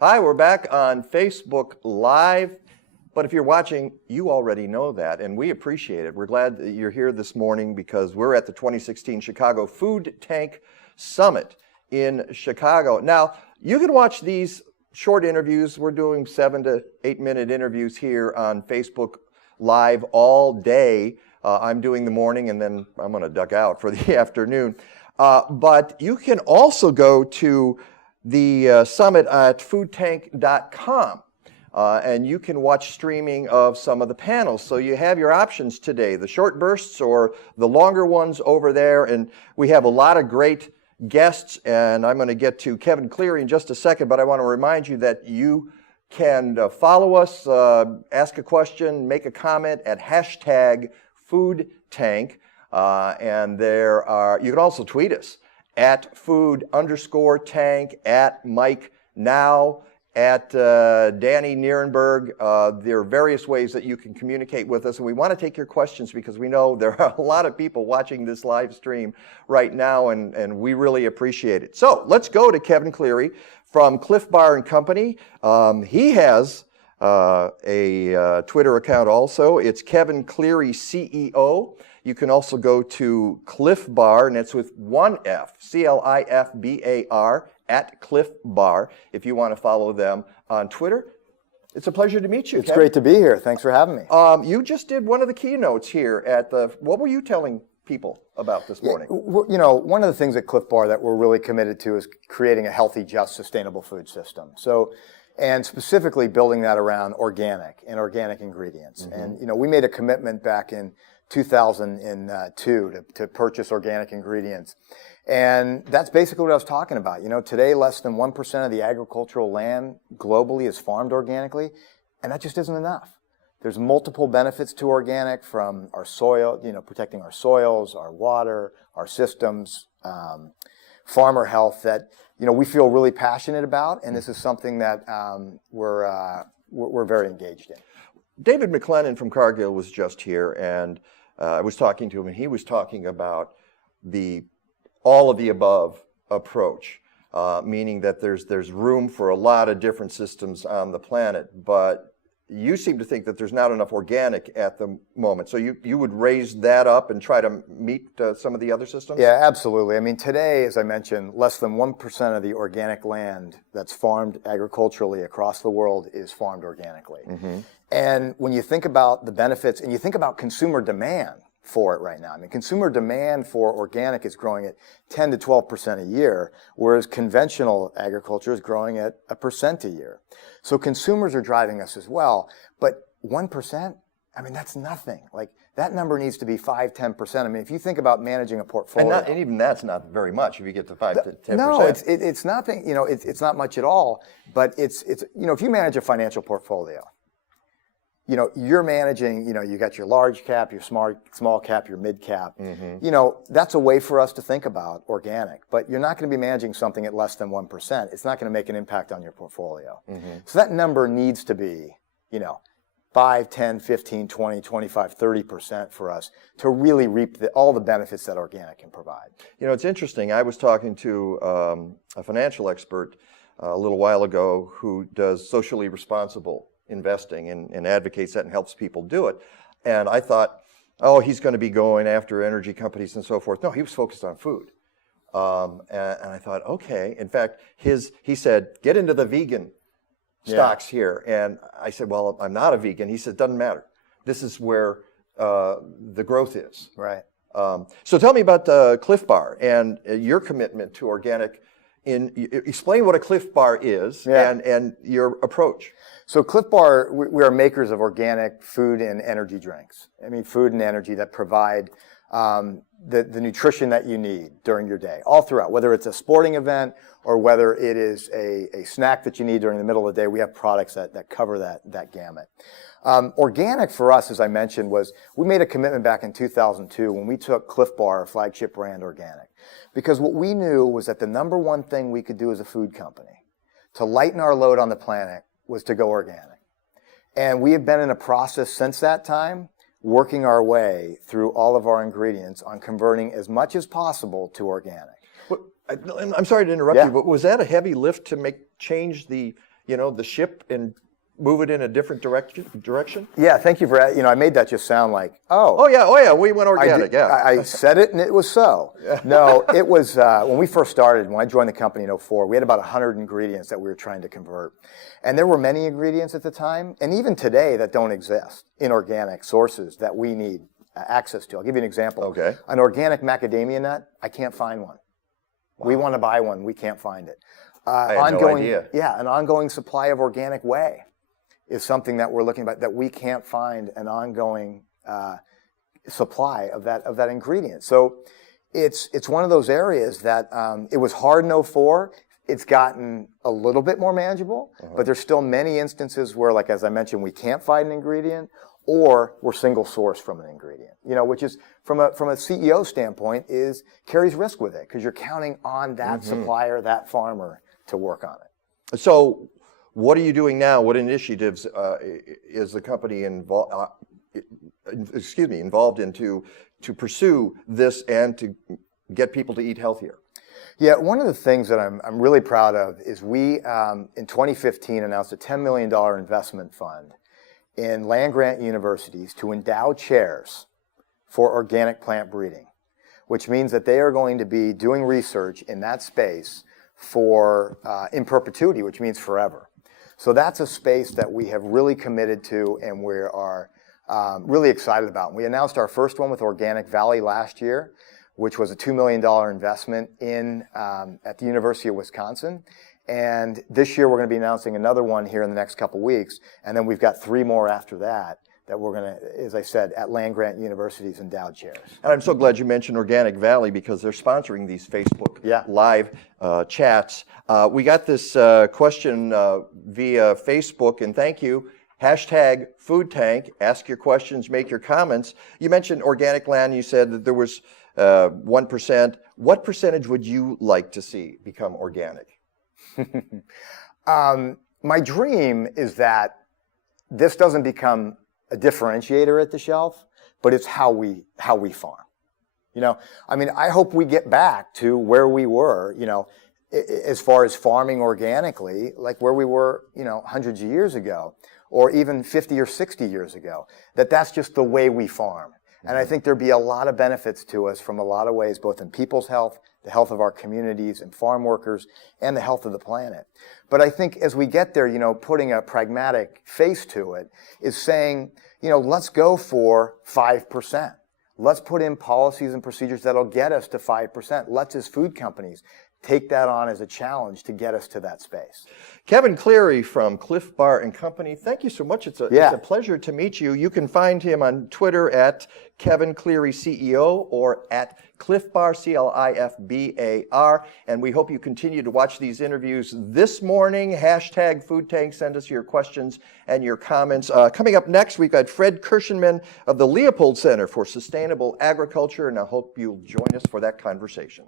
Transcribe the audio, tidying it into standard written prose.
Hi, we're back on Facebook Live. But if you're watching, you already know that, and we appreciate it. We're glad that you're here this morning because we're at the 2016 Chicago Food Tank Summit in Chicago. Now, you can watch these short interviews. We're doing 7 to 8 minute interviews here on Facebook Live all day. I'm doing the morning, and then I'm going to duck out for the afternoon. But you can also go to the summit at foodtank.com. And you can watch streaming of some of the panels. So you have your options today, the short bursts or the longer ones over there. And we have a lot of great guests. And I'm going to get to Kevin Cleary in just a second. But I want to remind you that you can follow us, ask a question, make a comment at #FoodTank. And you can also tweet us at @food_tank, at Mike Now, at Danny Nierenberg. There are various ways that you can communicate with us, and we want to take your questions because we know there are a lot of people watching this live stream right now, and we really appreciate it. So let's go to Kevin Cleary from Clif Bar and Company. He has a Twitter account also. It's Kevin Cleary CEO. You can also go to Clif Bar, and it's with one F, CLIFBAR, at Clif Bar, if you want to follow them on Twitter. It's a pleasure to meet you, It's Kevin. great to be here. Thanks for having me. You just did one of the keynotes here at what were you telling people about this morning? You know, one of the things at Clif Bar that we're really committed to is creating a healthy, just, sustainable food system. And specifically building that around organic and organic ingredients. Mm-hmm. And, you know, we made a commitment back in 2002 to purchase organic ingredients. And that's basically what I was talking about. You know, today less than 1% of the agricultural land globally is farmed organically, and that just isn't enough. There's multiple benefits to organic, from our soil, you know, protecting our soils, our water, our systems, farmer health that, you know, we feel really passionate about, and this is something that we're very engaged in. David McLennan from Cargill was just here, and I was talking to him, and he was talking about the all of the above approach, meaning that there's room for a lot of different systems on the planet, but you seem to think that there's not enough organic at the moment. So you would raise that up and try to meet some of the other systems? Yeah, absolutely. I mean, today, as I mentioned, less than 1% of the organic land that's farmed agriculturally across the world is farmed organically. Mm-hmm. And when you think about the benefits, and you think about consumer demand for it right now. I mean, consumer demand for organic is growing at 10 to 12% a year, whereas conventional agriculture is growing at 1% a year. So consumers are driving us as well. But 1%, I mean, that's nothing. Like, that number needs to be 5, 10%. I mean, if you think about managing a portfolio. And even that's not very much if you get to 5 to 10%. No, it's nothing, you know, it's not much at all. But it's you know, if you manage a financial portfolio, you know, you're managing, you know, you got your large cap, your small cap, your mid cap. Mm-hmm. You know, that's a way for us to think about organic. But you're not going to be managing something at less than 1%. It's not going to make an impact on your portfolio. Mm-hmm. So that number needs to be, you know, 5, 10, 15, 20, 25, 30% for us to really reap all the benefits that organic can provide. You know, it's interesting. I was talking to a financial expert a little while ago who does socially responsible investing and advocates that and helps people do it. And I thought, oh, he's going to be going after energy companies and so forth. No, he was focused on food. And I thought, okay. In fact, he said, get into the vegan stocks here. And I said, well, I'm not a vegan. He said, doesn't matter. This is where the growth is. Right. So tell me about Clif Bar and your commitment to organic. Explain what a Clif Bar is and your approach. So Clif Bar, we are makers of organic food and energy drinks. I mean, food and energy that provide the nutrition that you need during your day, all throughout. Whether it's a sporting event or whether it is a snack that you need during the middle of the day, we have products that cover that gamut. Organic for us, as I mentioned, we made a commitment back in 2002 when we took Clif Bar, our flagship brand, organic. Because what we knew was that the number one thing we could do as a food company to lighten our load on the planet was to go organic. And we have been in a process since that time, working our way through all of our ingredients on converting as much as possible to organic. I'm sorry to interrupt you, but was that a heavy lift to change the the ship and move it in a different direction? Yeah, thank you for that. I made that just sound like, Oh yeah, we went organic, I said it and it was so. No, it was, when we first started, when I joined the company in '04, we had about 100 ingredients that we were trying to convert. And there were many ingredients at the time, and even today, that don't exist in organic sources that we need access to. I'll give you an example. Okay. An organic macadamia nut, I can't find one. Wow. We want to buy one, we can't find it. I had no idea. Yeah, an ongoing supply of organic whey is something that we're looking at, that we can't find an ongoing supply of that ingredient. So it's one of those areas that it was hard in '04. It's gotten a little bit more manageable, but there's still many instances where, like as I mentioned, we can't find an ingredient, or we're single source from an ingredient. Which is from a CEO standpoint carries risk with it, because you're counting on that supplier, that farmer, to work on it. So, what are you doing now? What initiatives is the company involved in to pursue this and to get people to eat healthier? Yeah, one of the things that I'm really proud of is we, in 2015, announced a $10 million investment fund in land-grant universities to endow chairs for organic plant breeding, which means that they are going to be doing research in that space for in perpetuity, which means forever. So that's a space that we have really committed to, and we are really excited about. We announced our first one with Organic Valley last year, which was a $2 million investment at the University of Wisconsin. And this year we're going to be announcing another one here in the next couple weeks, and then we've got 3 more after that we're going to, as I said, at land-grant universities, endowed chairs. And I'm so glad you mentioned Organic Valley, because they're sponsoring these Facebook Live chats. We got this question via Facebook, and thank you. Hashtag Food Tank. Ask your questions, make your comments. You mentioned organic land. You said that there was 1%. What percentage would you like to see become organic? My dream is that this doesn't become a differentiator at the shelf, but it's how we farm. I hope we get back to where we were, as far as farming organically, like where we were, hundreds of years ago, or even 50 or 60 years ago. That's just the way we farm. And I think there'd be a lot of benefits to us from a lot of ways, both in people's health, the health of our communities and farm workers, and the health of the planet. But I think as we get there, putting a pragmatic face to it is saying, let's go for 5%. Let's put in policies and procedures that'll get us to 5%. Let's, as food companies, take that on as a challenge to get us to that space. Kevin Cleary from Clif Bar and Company, thank you so much. It's a pleasure to meet you. You can find him on Twitter at Kevin Cleary CEO or at Clif Bar, CLIFBAR. And we hope you continue to watch these interviews this morning. Hashtag Food Tank. Send us your questions and your comments. Coming up next, we've got Fred Kirschenman of the Leopold Center for Sustainable Agriculture, and I hope you'll join us for that conversation.